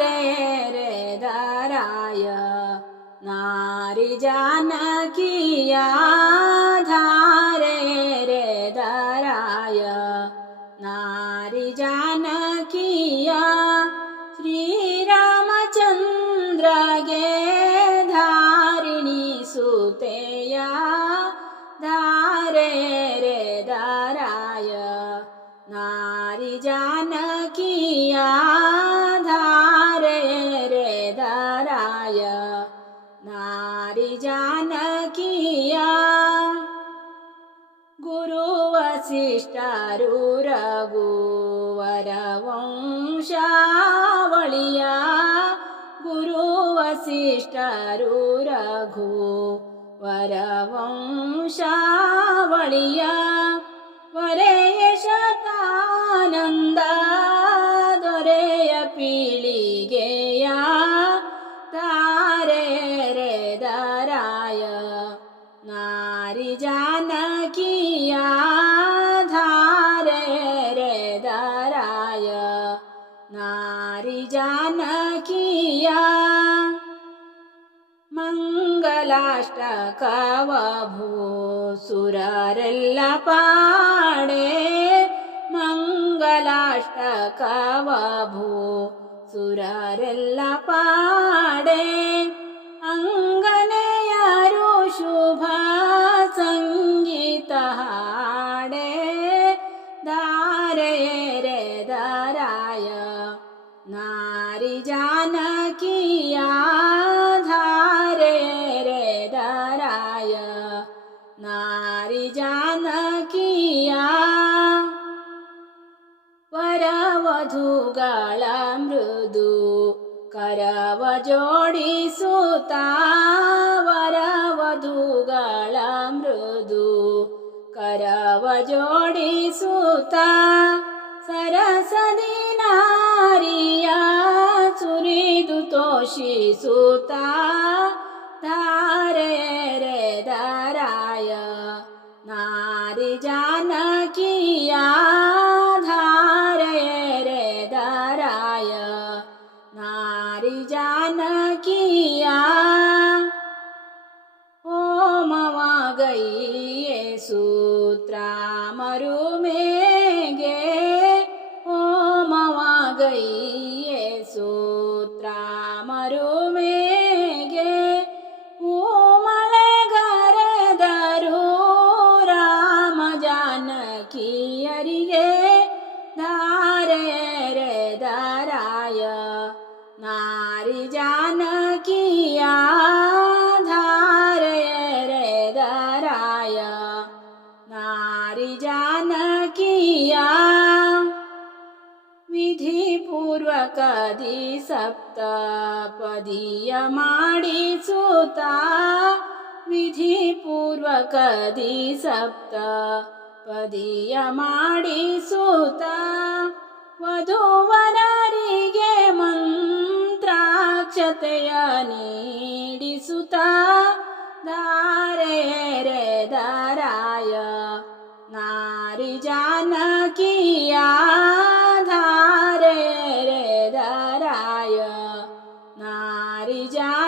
रे धराय नारी जानकिया വംശാവളിയ ഗുരു വസിഷ്ഠരു രഘു വരവംശാവളിയ വരയ ശതാനന്ദ ദൊരയ പീളികേ ष्टकवभो सुरल्लपाडे मङ्गलाष्टकवभो सुरल्लपाडे अङ्गलेयरुशुभासङ्गीताडे धारे रे ना ಮಾರಿ ಜಾನಕಿಯ ವರವಧುಗಳ ಮೃದು ಕರವ ಜೋಡಿಸುತ್ತ ವರವಧುಗಳ ಮೃದು ಕರವ ಜೋಡಿಸುತ್ತ ಸರಸದಿ ನಾರಿಯ ಸುರಿದು ತೋಷಿಸುತ್ತಾ जान किया കാശിയരികെ ധാരേരെ ധരായ നാരി ജാനകിയ ധാരേരെ ധരായ നാരി ജാനകിയ ವಿಧಿ ಪೂರ್ವಕದಿ ಸಪ್ತ ಪದಿಯ ಮಾಡಿಸುತ್ತ ವಿಧಿ ಪೂರ್ವಕದಿ ಸಪ್ತ ಪದಿಯ ಮಾಡಿಸೂತ ವಧುವರರಿಗೆ ಮಂತ್ರಾಕ್ಷತೆಯ ನೀಡಿಸುತ್ತ ಧಾರೆರೆ ದಾರಾಯ ನಾರಿ ಜಾನಕಿಯ ಧಾರೆರೆ ದಾರಾಯ ನಾರಿ ಜಾನ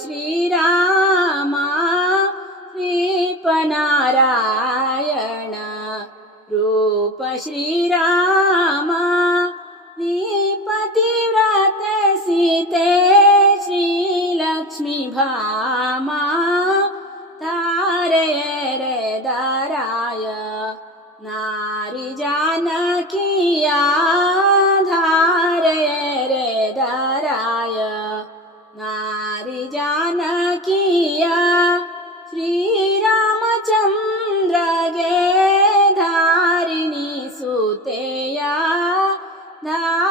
श्रीरामा दीपनारायण रूप श्रीरामा दीपतिव्रत सीते श्रीलक्ष्मीभा now.